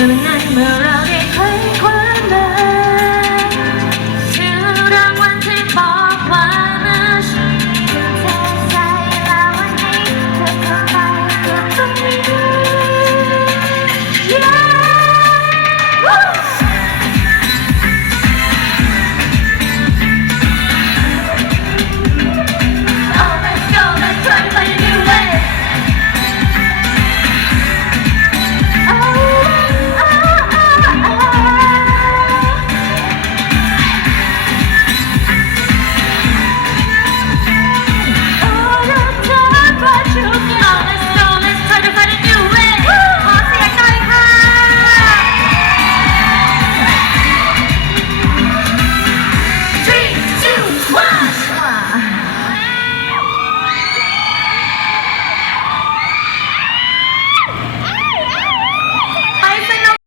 and I'm around.